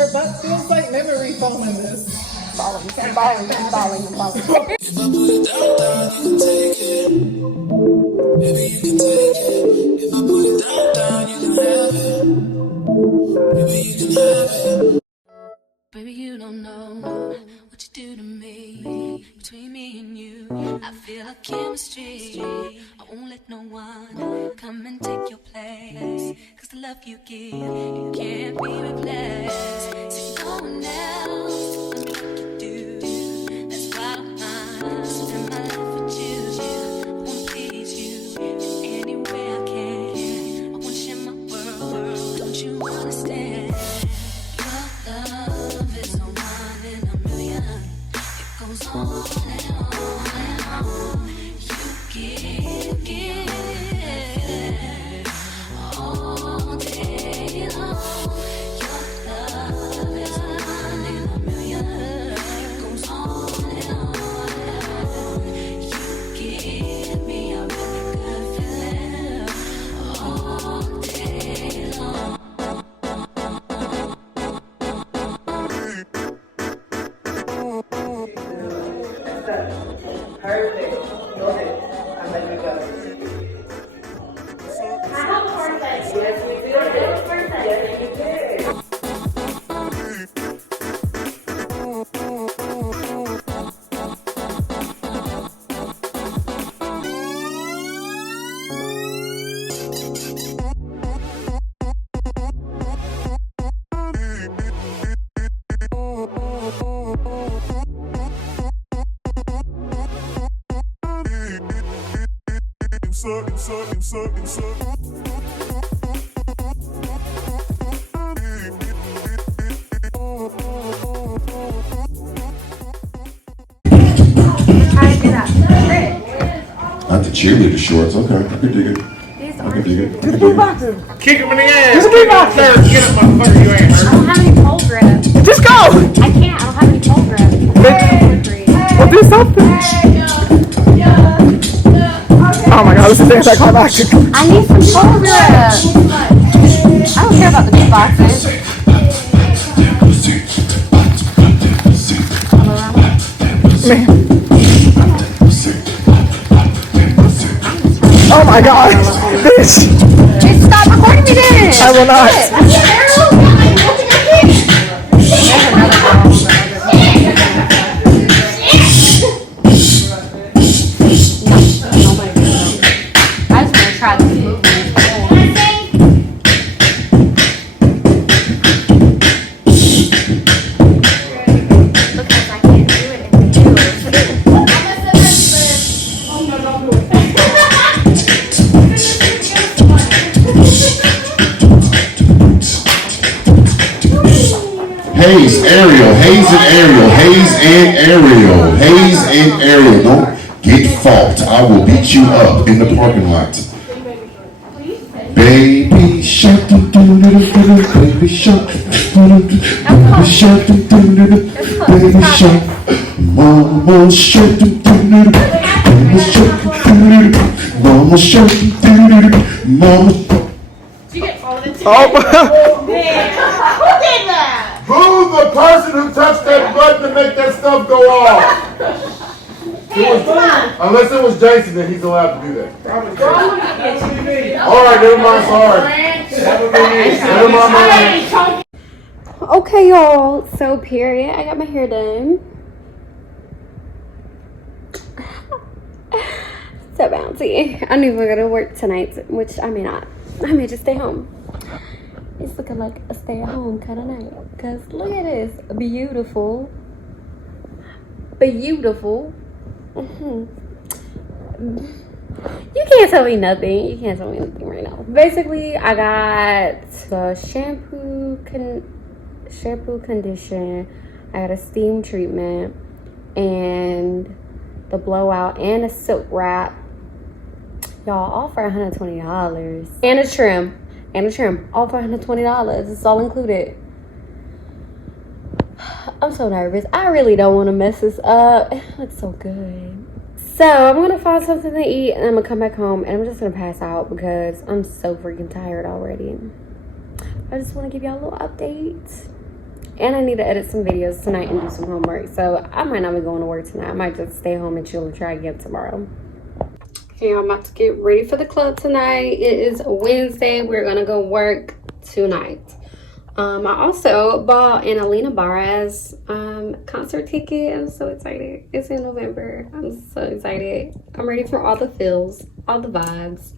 Her butt feels like memory foam in this. Falling, I'm falling, I'm falling, I'm falling. If I put it down, you can take it. Maybe you can take it. If I put it down, you can have it. Maybe you can have it. Baby, you don't know what you do to me. Between me and you, I feel like chemistry. I won't let no one come and take your place. Cause the love you give, it can't be replaced. See, no one else loves me like you do. That's why I don't mind spend my life with you. I wanna please you in any way I can. I wanna share my world, don't you understand? Your love is a one in a million. It goes on and on and on. You give all day long. Your love is a one in a million. It goes on and on and on. You give me a really good feeling all day long. Perfect. Go ahead. I'm letting you go. I have a birthday. Yes, we did. I have a birthday. Yes, you did. Not the cheerleader shorts. Okay, I can dig it. I can dig it. Do the beatboxing. Kick him in the ass. Do the beatboxing. Get up, motherfucker. You ain't I hurt. don't have any pole grabs. Just go. I can't. I don't have any pole grabs. Well, do something. Oh my god, this is anticlimactic. I need some pole grabs. I don't care about the beatboxing. Man. Oh my god. Bitch. Just stop recording me then. I will not. I just want to try this movie. Because I can't do it in the do. Hayes, Ariel, Hayes and Ariel, Hayes and Ariel, Hayes and Ariel. Don't get fault. I will beat you up in the parking lot. Baby shark, baby shark, baby shark, baby shark, mama shark, mama shark, mama shark, mama. Who's the person who touched that button to make that stuff go off? Unless it was Jason, then he's allowed to do that. Alright, never mind, sorry. Never mind. Okay, y'all. So, period. I got my hair done. So bouncy. I'm even gonna work tonight, which I may not. I may just stay home. It's looking like a stay-at-home kind of night. Because look at this. Beautiful. Beautiful. You can't tell me nothing. You can't tell me anything right now. Basically, I got the shampoo condition. I got a steam treatment. And the blowout. And a silk wrap. Y'all, all for $120. And a trim. All for $120. It's all included. I'm so nervous. I really don't want to mess this up. It looks so good. So I'm going to find something to eat and I'm going to come back home and I'm just going to pass out because I'm so freaking tired already. I just want to give y'all a little update. And I need to edit some videos tonight and do some homework. So I might not be going to work tonight. I might just stay home and chill and try again tomorrow. Okay, I'm about to get ready for the club tonight. It is Wednesday. We're gonna go work tonight. I also bought an Alina Baraz concert ticket. I'm so excited. It's in November. I'm so excited. I'm ready for all the feels, all the vibes,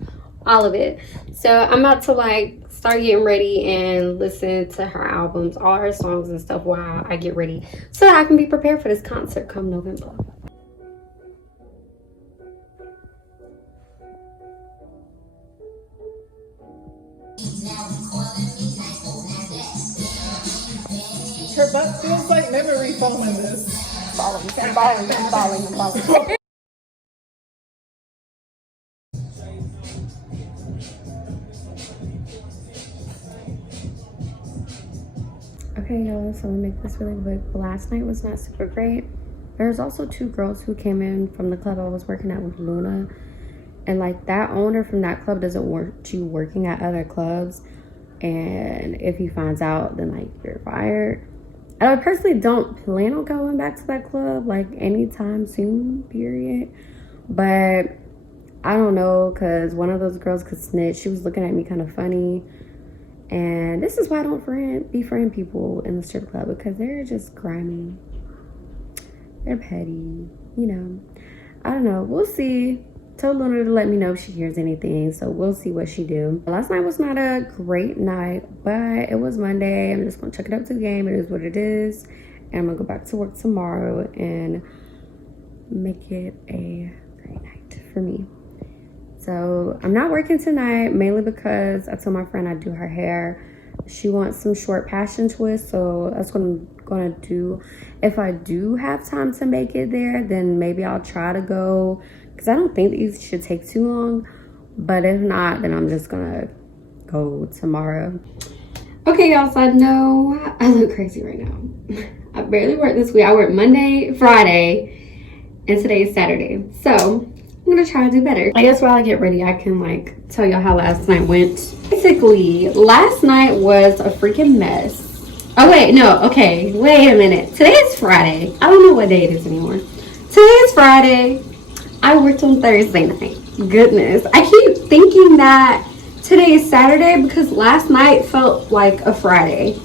all of it. So I'm about to like start getting ready and listen to her albums, all her songs and stuff while I get ready so that I can be prepared for this concert come November. Her butt feels like memory foam in this. Falling. Okay, y'all, so I'm gonna make this really quick. Last night was not super great. There's also 2 girls who came in from the club I was working at with Luna. And like that owner from that club doesn't want you working at other clubs. And if he finds out, then like you're fired. And I personally don't plan on going back to that club like anytime soon, period. But I don't know, because one of those girls could snitch. She was looking at me kind of funny. And this is why I don't befriend people in the strip club, because they're just grimy. They're petty, you know. I don't know. We'll see. Told Luna to let me know if she hears anything, so we'll see what she do. Last night was not a great night, but it was Monday. I'm just gonna check it out to the game. It is what it is. And I'm gonna go back to work tomorrow and make it a great night for me. So I'm not working tonight, mainly because I told my friend I'd do her hair. She wants some short passion twists, so that's what I'm gonna do. If I do have time to make it there, then maybe I'll try to go, because I don't think these should take too long. But if not, then I'm just gonna go tomorrow. Okay, y'all, so I know I look crazy right now. I barely worked this week. I worked Monday, Friday, and today is Saturday. So I'm gonna try to do better. I guess while I get ready, I can like tell y'all how last night went. Basically, last night was a freaking mess. Oh wait, no, okay, wait a minute. Today is Friday. I don't know what day it is anymore. Today is Friday. I worked on Thursday night. Goodness, I keep thinking that today is Saturday because last night felt like a Friday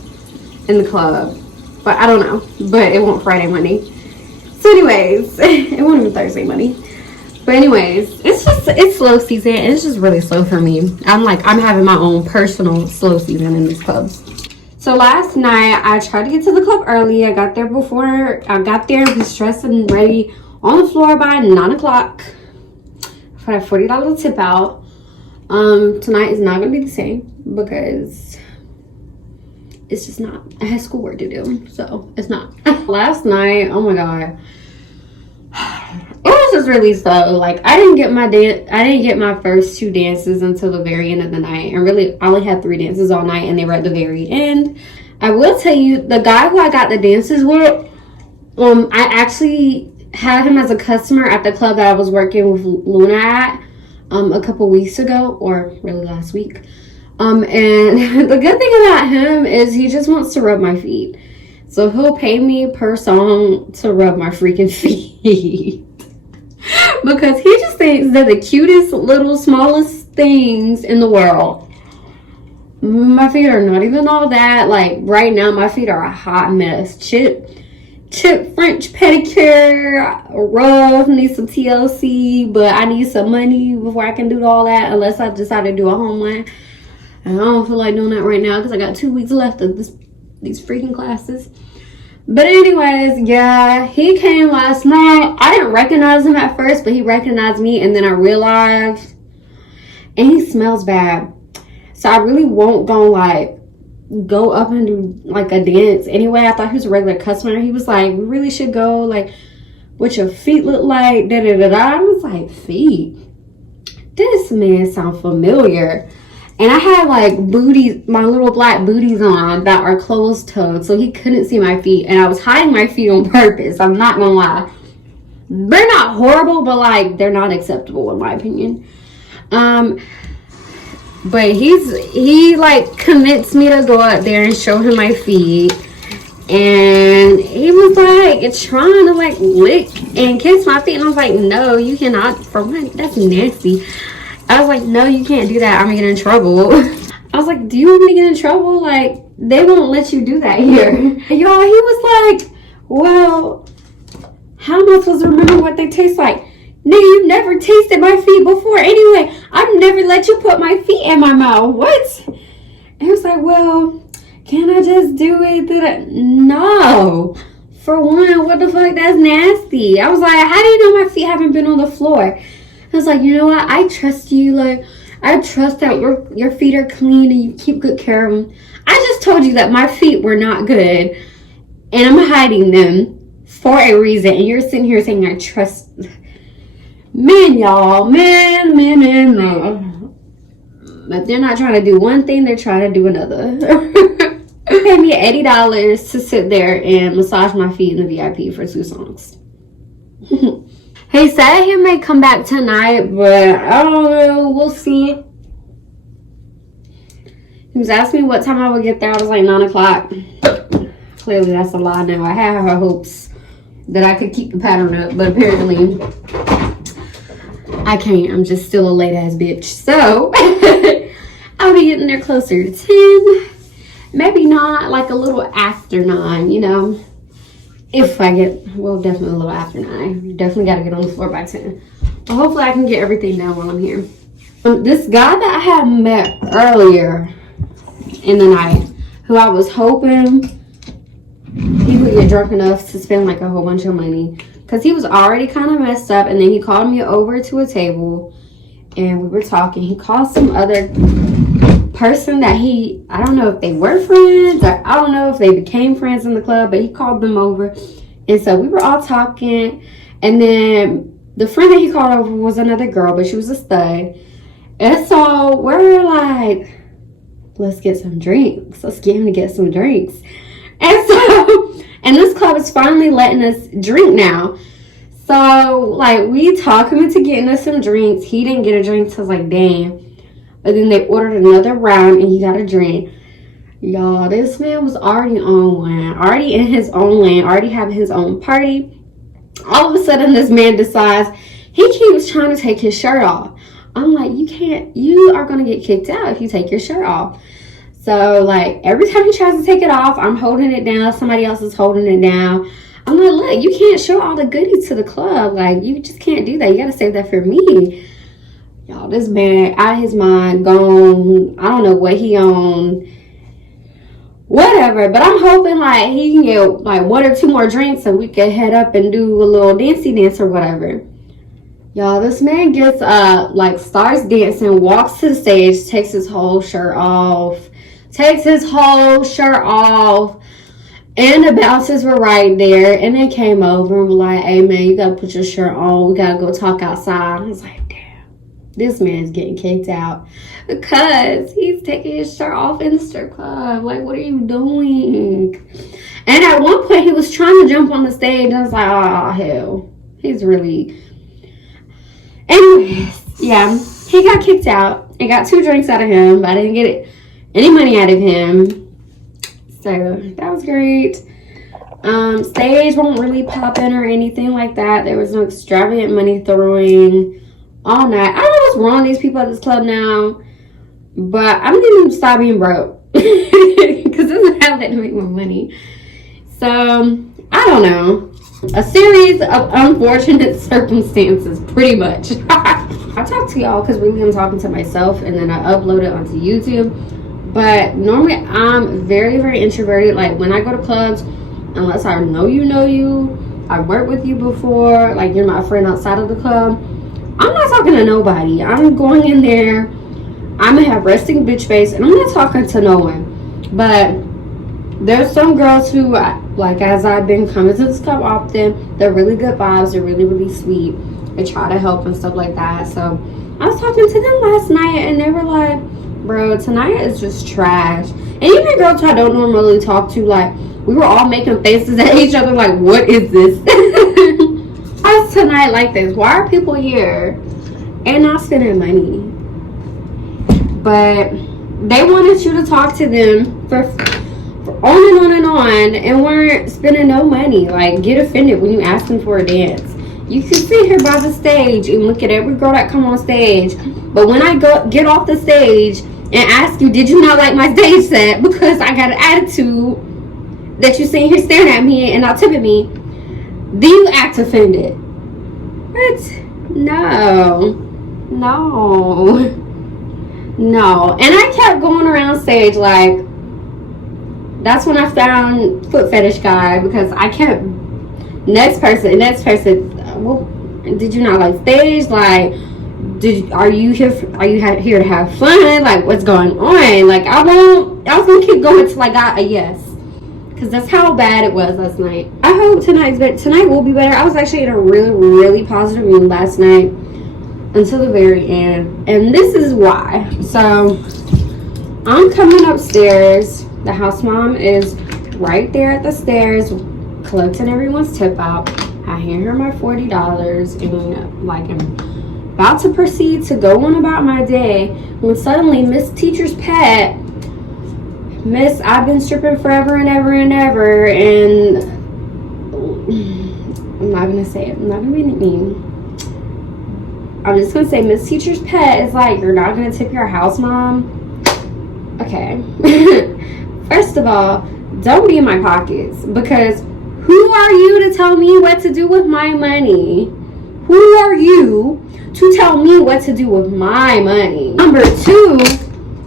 in the club. But I don't know, but it won't Friday money. So anyways, it won't even Thursday money. But anyways, it's slow season. It's just really slow for me. I'm having my own personal slow season in these clubs. So last night I tried to get to the club early. I got there and was dressed and ready on the floor by 9 o'clock. I had a $40 tip out. Tonight is not gonna be the same because it's just not. I had schoolwork to do, so it's not. Last night, oh my god. It was just really slow. Like I didn't get my first 2 dances until the very end of the night, and really I only had 3 dances all night, and they were at the very end. I will tell you, the guy who I got the dances with, I actually had him as a customer at the club that I was working with Luna at a couple weeks ago, or really last week. And the good thing about him is he just wants to rub my feet. So he'll pay me per song to rub my freaking feet. Because he just thinks they're the cutest little smallest things in the world. My feet are not even all that. Like right now my feet are a hot mess. Chip French pedicure, rough, need some TLC, but I need some money before I can do all that, unless I decide to do a home line. And I don't feel like doing that right now because I got 2 weeks left of these freaking classes. But anyways, yeah, he came last night. I didn't recognize him at first, but he recognized me, and then I realized, and he smells bad. So I really won't go up and do like a dance anyway. I thought he was a regular customer. He was like, we really should go, like, what your feet look like, da da da da. I was like, feet? This man sound familiar. And I had like booties, my little black booties on that are closed toed, so he couldn't see my feet. And I was hiding my feet on purpose. I'm not gonna lie. They're not horrible, but like they're not acceptable in my opinion. But he like convinced me to go up there and show him my feet. And he was like trying to like lick and kiss my feet, and I was like, no, you cannot. For one, that's nasty. I was like, no, you can't do that. I'm gonna get in trouble. I was like, do you want me to get in trouble? Like, they won't let you do that here. Y'all, he was like, well, how am I supposed to remember what they taste like? Nigga, you never tasted my feet before. Anyway, I've never let you put my feet in my mouth. What? And he was like, well, can I just do it? No. For one, what the fuck? That's nasty. I was like, how do you know my feet haven't been on the floor? I was like, you know what? I trust you. Like, I trust that your feet are clean and you keep good care of them. I just told you that my feet were not good and I'm hiding them for a reason. And you're sitting here saying I trust. Man, y'all. Man. But they're not trying to do one thing. They're trying to do another. They paid me $80 to sit there and massage my feet in the VIP for 2 songs. He said he may come back tonight, but I don't know. We'll see. He was asking me what time I would get there. I was like 9 o'clock. Clearly, that's a lie now. I had high hopes that I could keep the pattern up, but apparently I can't. I'm just still a late ass bitch. So I'll be getting there closer to 10. Maybe not, like a little after 9, you know. If I get, well, definitely a little after 9. Definitely got to get on the floor by 10. But hopefully I can get everything done while I'm here. This guy that I had met earlier in the night, who I was hoping he would get drunk enough to spend like a whole bunch of money. Because he was already kind of messed up. And then he called me over to a table. And we were talking. He called some other person that I don't know if they were friends, or I don't know if they became friends in the club, but he called them over. And so we were all talking. And then the friend that he called over was another girl, but she was a stud. And so we're like, let's get some drinks. Let's get him to get some drinks. And so, and this club is finally letting us drink now. So, like, we talked him into getting us some drinks. He didn't get a drink, so I was like, damn. But then they ordered another round, and he got a drink. Y'all, this man was already on one. Already in his own lane. Already having his own party. All of a sudden, this man decides he keeps trying to take his shirt off. I'm like, you can't. You are going to get kicked out if you take your shirt off. So, like, every time he tries to take it off, I'm holding it down. Somebody else is holding it down. I'm like, look, you can't show all the goodies to the club. Like, you just can't do that. You got to save that for me. Y'all, this man out of his mind, gone. I don't know what he on. Whatever. But I'm hoping, like, he can get, like, 1 or 2 more drinks and we can head up and do a little dancey dance or whatever. Y'all, this man gets up, like, starts dancing, walks to the stage, takes his whole shirt off. And the bouncers were right there. And they came over and were like, hey, man, you got to put your shirt on. We got to go talk outside. I was like, damn, this man's getting kicked out because he's taking his shirt off in the strip club. Like, what are you doing? And at one point, he was trying to jump on the stage. I was like, oh, hell. He's really... Anyways, yeah, he got kicked out. I got 2 drinks out of him, but I didn't get any money out of him. So that was great. Stage won't really pop in or anything like that. There was no extravagant money throwing all night. I don't know what's wrong with these people at this club now, but I'm gonna stop being broke because this is how they make my money. So I don't know. A series of unfortunate circumstances, pretty much. I talk to y'all because really I'm talking to myself, and then I upload it onto YouTube. But normally I'm very, very introverted. Like, when I go to clubs, unless I know you, I've worked with you before, like you're my friend outside of the club, I'm not talking to nobody. I'm going in there, I'm gonna have resting bitch face, and I'm not talking to no one. But there's some girls who, like, as I've been coming to this club often, they're really good vibes, they're really, really sweet. They try to help and stuff like that. So I was talking to them last night, and they were like, bro, tonight is just trash. And even girls who I don't normally talk to, like, we were all making faces at each other like, what is this? How's tonight like this? Why are people here and not spending money? But they wanted you to talk to them for on and weren't spending no money. Like, get offended when you ask them for a dance. You can sit here by the stage and look at every girl that come on stage, but when I get off the stage and ask you, did you not like my stage set because I got an attitude that you sitting here staring at me and not tipping me, then you act offended. What? No. And I kept going around stage like, that's when I found foot fetish guy, because I kept next person. Well, did you not like stage? Like, are you here to have fun? Like, what's going on? Like, I was gonna keep going till I got a yes, because that's how bad it was last night. I hope tonight will be better. I was actually in a really, really positive mood last night until the very end, and this is why. So I'm coming upstairs. The house mom is right there at the stairs collecting everyone's tip out. I hand her my $40 and like I'm about to proceed to go on about my day when suddenly Miss Teacher's Pet, Miss I've been stripping forever and ever and ever, and I'm not gonna say it, I'm not gonna be mean, I'm just gonna say Miss Teacher's Pet is like, you're not gonna tip your house mom? Okay. First of all, don't be in my pockets, because who are you to tell me what to do with my money? Who are you to tell me what to do with my money? Number two,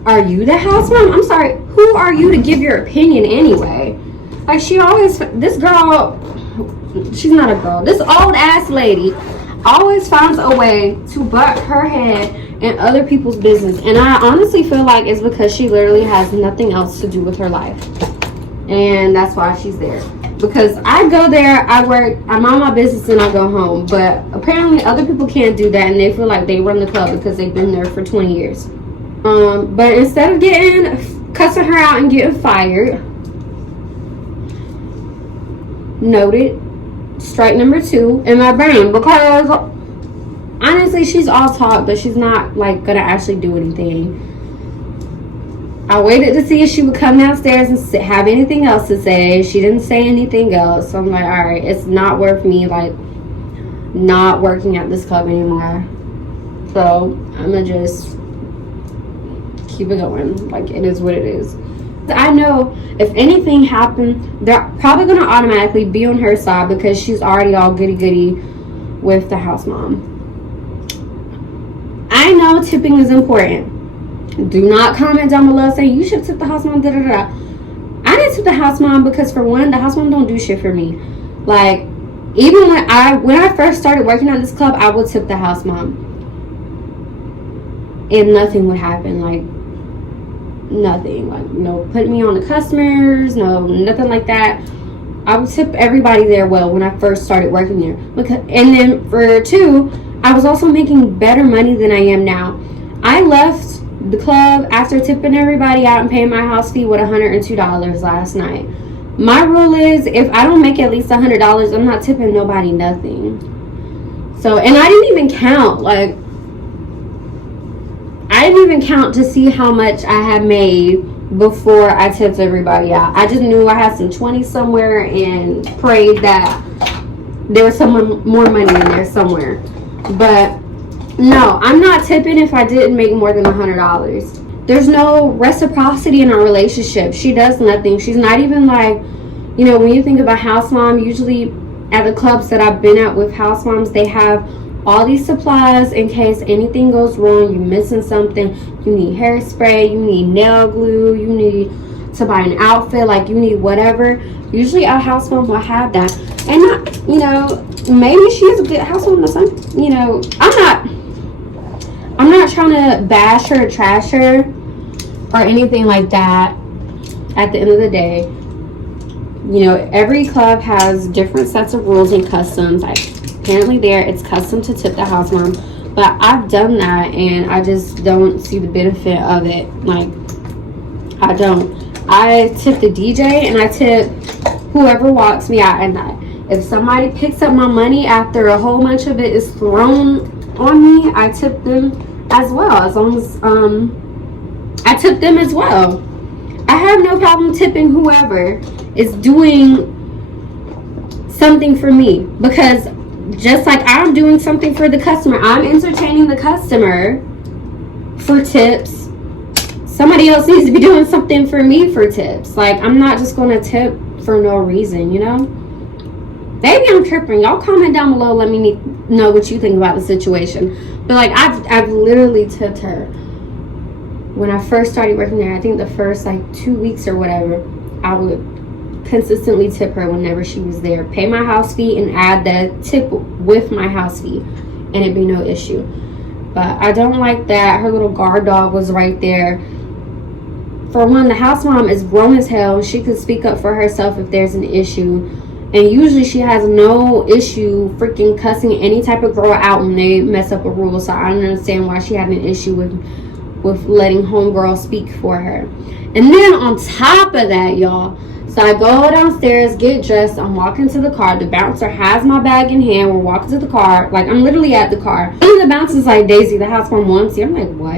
are you the house mom? I'm sorry, who are you to give your opinion anyway? Like, this girl, she's not a girl, this old ass lady always finds a way to butt her head in other people's business, and I honestly feel like it's because she literally has nothing else to do with her life, and that's why she's there. Because I go there, I work, I mind my business, and I go home. But apparently other people can't do that, and they feel like they run the club because they've been there for 20 years. But instead of cussing her out and getting fired, noted, strike number 2 in my brain, because honestly, she's all talk, but she's not like gonna actually do anything. I waited to see if she would come downstairs and have anything else to say. She didn't say anything else, so I'm like, all right, it's not worth me like not working at this club anymore. So I'm gonna just keep it going. Like, it is what it is. I know if anything happened, they're probably gonna automatically be on her side because she's already all goody with the house mom. I know tipping is important. Do not comment down below saying you should tip the house mom, I didn't tip the house mom because, for one, the house mom don't do shit for me. Like, even when I first started working at this club, I would tip the house mom and nothing would happen. Like, nothing. Like, no putting me on the customers, no nothing like that. I would tip everybody there well when I first started working there. And then for 2, I was also making better money than I am now. I left the club after tipping everybody out and paying my house fee with $102 last night. My rule is, if I don't make at least $100, I'm not tipping nobody nothing. So, and I didn't even count, like, I didn't even count to see how much I had made before I tipped everybody out. I just knew I had some 20 somewhere and prayed that there was some more money in there somewhere. But no, I'm not tipping if I didn't make more than $100. There's no reciprocity in our relationship. She does nothing. She's not even like, you know, when you think about house mom, usually at the clubs that I've been at with house moms, they have all these supplies in case anything goes wrong, you're missing something, you need hairspray, you need nail glue, you need to buy an outfit, like you need whatever. Usually a house mom will have that. And not, you know, maybe she is a good house mom or something, you know. I'm not trying to bash her, trash her, or anything like that. At the end of the day, you know, every club has different sets of rules and customs. Like, apparently there, it's custom to tip the house mom. But I've done that, and I just don't see the benefit of it. Like, I don't. I tip the DJ, and I tip whoever walks me out at night. If somebody picks up my money after a whole bunch of it is thrown on me, I tip them as well. As long as I tip them as well. I have no problem tipping whoever is doing something for me, because just like I'm doing something for the customer, I'm entertaining the customer for tips. Somebody else needs to be doing something for me for tips. Like, I'm not just going to tip for no reason, you know? Maybe I'm tripping. Y'all comment down below. Let me know what you think about the situation. But like, I've literally tipped her. When I first started working there, I think the first like 2 weeks or whatever, I would consistently tip her whenever she was there. Pay my house fee and add the tip with my house fee, and it'd be no issue. But I don't like that her little guard dog was right there. For one, the house mom is grown as hell. She could speak up for herself if there's an issue. And usually she has no issue freaking cussing any type of girl out when they mess up a rule. So I don't understand why she had an issue with letting homegirl speak for her. And then on top of that, y'all, so I go downstairs, get dressed, I'm walking to the car. The bouncer has my bag in hand. We're walking to the car. Like, I'm literally at the car. And the bouncer's like, Daisy, the house mom wants you. I'm like, what?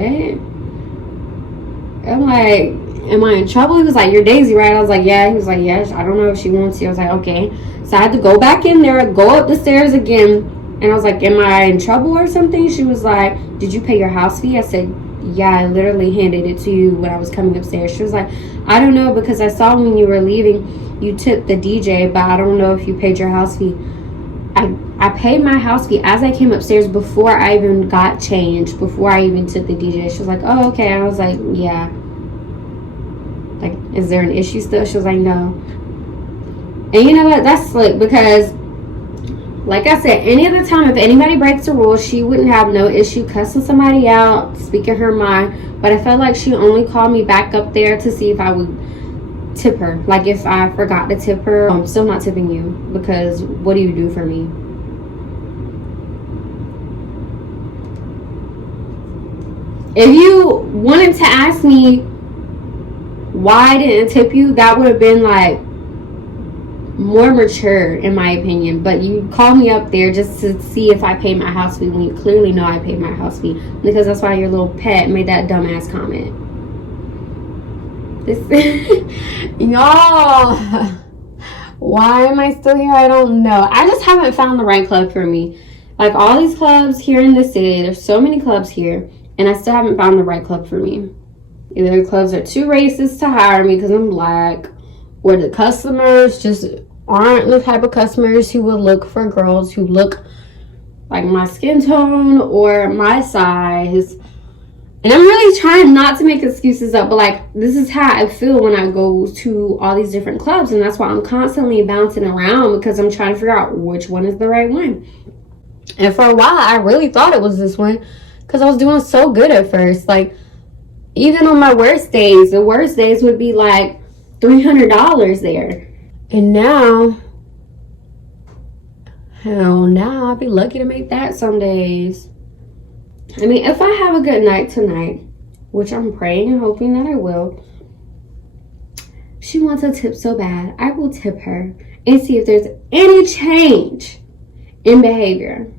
I'm like, am I in trouble? He was like, you're Daisy, right? I was like, yeah. He was like, yes. I don't know if she wants you. I was like, okay. So I had to go back in there, go up the stairs again. And I was like, am I in trouble or something? She was like, did you pay your house fee? I said, yeah, I literally handed it to you when I was coming upstairs. She was like, I don't know, because I saw when you were leaving, you tipped the DJ, but I don't know if you paid your house fee. I paid my house fee as I came upstairs before I even got changed, before I even tipped the DJ. She was like, oh, okay. I was like, yeah. Like, is there an issue still? She was like, no. And you know what? That's slick, because like I said, any other time, if anybody breaks the rules, she wouldn't have no issue cussing somebody out, speaking her mind. But I felt like she only called me back up there to see if I would tip her. Like, if I forgot to tip her, I'm still not tipping you, because what do you do for me? If you wanted to ask me why I didn't tip you, that would have been like more mature, in my opinion. But you called me up there just to see if I paid my house fee, when you clearly know I paid my house fee, because that's why your little pet made that dumbass comment. Y'all, why am I still here? I don't know. I just haven't found the right club for me. Like, all these clubs here in the city, there's so many clubs here, and I still haven't found the right club for me. Either the clubs are too racist to hire me because I'm black, or the customers just aren't the type of customers who will look for girls who look like my skin tone or my size. And I'm really trying not to make excuses up, but like, this is how I feel when I go to all these different clubs, and that's why I'm constantly bouncing around, because I'm trying to figure out which one is the right one. And for a while, I really thought it was this one, because I was doing so good at first. Like, even on my worst days, the worst days would be like $300 there. And now, hell, now I'd be lucky to make that some days. I mean, if I have a good night tonight, which I'm praying and hoping that I will, she wants a tip so bad, I will tip her and see if there's any change in behavior.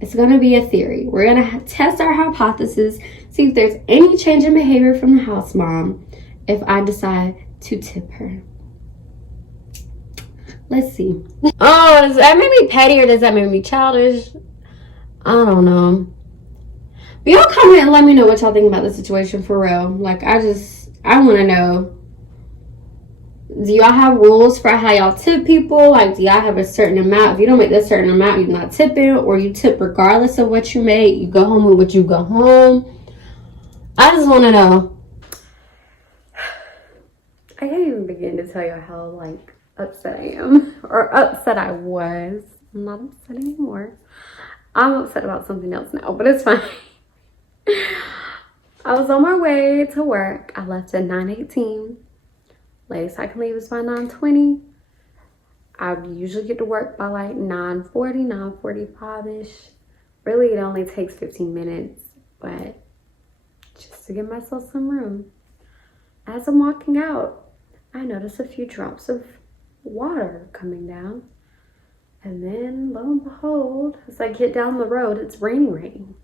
It's going to be a theory. We're going to test our hypothesis, see if there's any change in behavior from the house mom if I decide to tip her. Let's see. Oh, does that make me petty or does that make me childish? I don't know. But y'all comment and let me know what y'all think about the situation for real. Like, I want to know. Do y'all have rules for how y'all tip people? Like, do y'all have a certain amount? If you don't make this certain amount, you're not tipping, or you tip regardless of what you make. You go home with what you go home. I just want to know. I can't even begin to tell you how, like, upset I am. Or upset I was. I'm not upset anymore. I'm upset about something else now, but it's fine. I was on my way to work. I left at 9:18. Latest I can leave is by 9:20. I usually get to work by like 9:40, 9:45-ish. Really, it only takes 15 minutes, but just to give myself some room. As I'm walking out, I notice a few drops of water coming down. And then, lo and behold, as I get down the road, it's raining.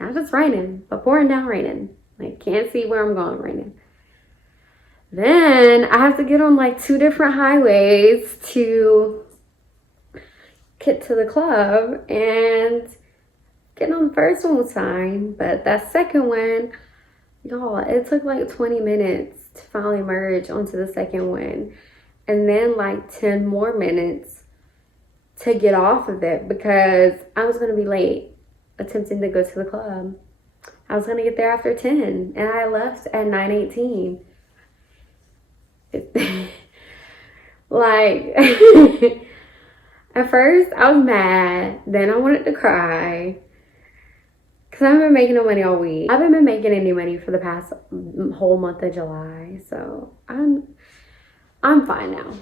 Not just raining, but pouring down raining. Like, can't see where I'm going raining. Then I have to get on like 2 different highways to get to the club, and getting on the first one was fine, but that second one, y'all, it took like 20 minutes to finally merge onto the second one, and then like 10 more minutes to get off of it because I was going to be late attempting to go to the club. I was going to get there after 10, and I left at 9:18. Like, at first I was mad, then I wanted to cry because I haven't been making no money all week. I haven't been making any money for the past whole month of July, so I'm fine now.